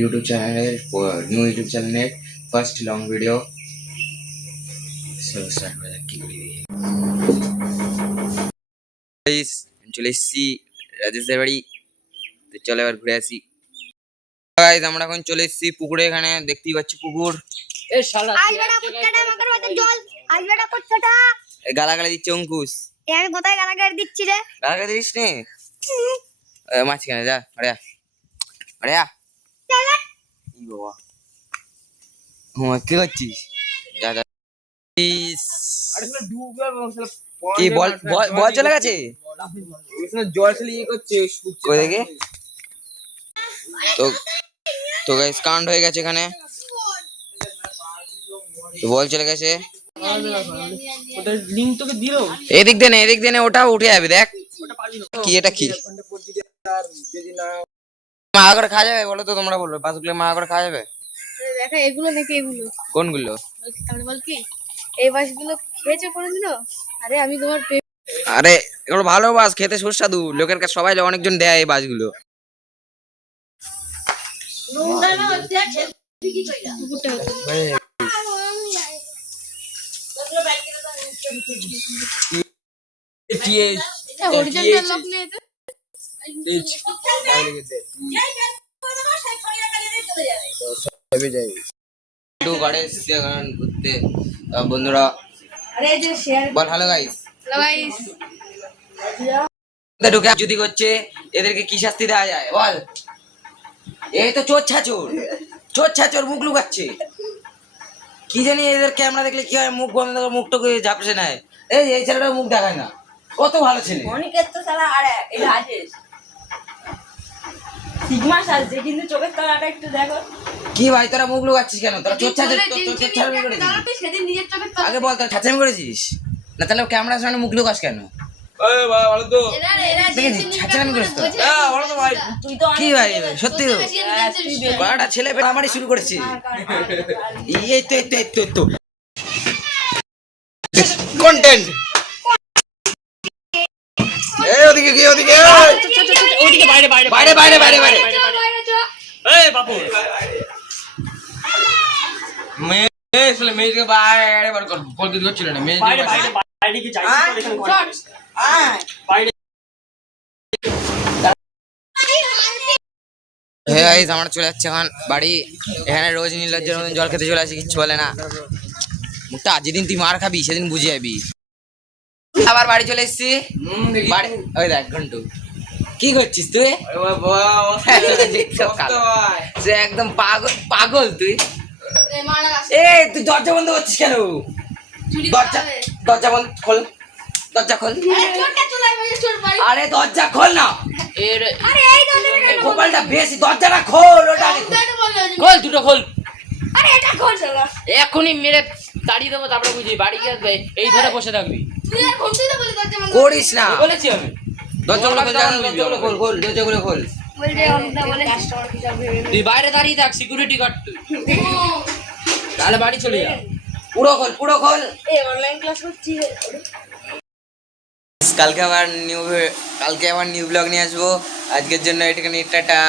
YouTube channel new YouTube channel first long video চলে এসেছি রাজেশের বাড়ি। তো চলো এবার ঘুরে আসি। গাইস আমরা এখন চলে এসেছি পুকুরে, এখানে দেখতেই পাচ্ছি পুকুর। গালাগালি দিচ্ছে অঙ্কুশ। আমি কোথায় গালাগালি দিচ্ছি রে? গালাগালি দিস নে মাঝখানে যা। আরে কি করছিস? কি বল বল চলে গেছে জল খেলে ইয়ে করছে কই দেখে। তো গাইস কাউন্ট হয়ে গেছে এখানে, তো বল চলে গেছে। লিংক তোকে দিল, এদিক দেনে ওটা উঠে যাবে। দেখ কি এটা কি মা করে খাওয়া যাবে বলো তো, তোমরা বলো পাঁচগুলো মা করে খাওয়া যাবে? দেখা এগুলো নাকি এগুলো কোনগুলো? তাহলে বল কি এই বাসগুলো খেয়েছো কোনোদিন? আরে আমি তোমার আরে এগুলো ভালো বাস, খেতে সুস্বাদু, লোকের কাছে সবাই অনেকজন দেয় এই বাসগুলো। বন্ধুরা বল হ্যালো গাইস। ঢুকে যদি করছে এদেরকে কি শাস্তি দেওয়া যায় বল? এই তো চোর ছাচোর মুখ লুকাচ্ছে। কি জানি এদের ক্যামেরা দেখলে কি হয়, মুখ বন্ধ করে মুখটাকে ঝাপসে নেয়। এই ছেলেটার মুখ দেখায় না, কত ভালো ছেলে। অনেকের তো সালা আর এই রাজেশ সিগমা সাজছে, কিন্তু চোখের তলাটা একটু দেখো। কি ভাই তোরা মুখ লুকাচ্ছিস কেন? তোরা চোর ছাচোর সেদিন নিজের চোখের আগে বল, তোরা ছাচামি করেছিস না? তাহলে ক্যামেরার সামনে মুখ লুকাস কেন? কি ভাই সত্যি তো কটা ছেলে আমারই শুরু করেছি। কন্টেন্ট ওদিকে কি ওদিকে বাইরে মেয়েকে বাইরে বার কর, কলকে ধরছিল না মেয়ে আমরা চলে যাচ্ছি এখন বাড়ি। এখানে রোজ নির্লজ্জের মতন জল খেতে চলে আসি, কিচ্ছু বলে না। মুখটা যেদিন তুই মার খাবি সেদিন বুঝে যাবি। আবার বাড়ি চলে এসছি। ওই দেখ ঘন্টু কি করছিস তুই? সে একদম পাগল তুই। তুই দরজা বন্ধ করছিস কেন? দরজা বন্ধ খোল, দরজা খোল। আরে দরজা খোল না, কপালটা বেশি। দরজাটা খোল, ওটা খোল, দুটো খোল। এখনই মেরে তাড়িয়ে দেবো, তারপরে বুঝি বাড়ি গিয়ে আসবে। এই ধরে বসে থাকবি, করিস না। বলেছি আমি দরজাগুলো খোল, দরজাগুলো খোল। তুই বাইরে দাঁড়িয়ে থাক, সিকিউরিটি গার্ড তুই। তাহলে বাড়ি চলে যা। পুরো খোল। অনলাইন ক্লাস করছি। কালকে আবার নিউ ব্লগ নিয়ে আসবো। আজকের জন্য এটুখানি, টাটা।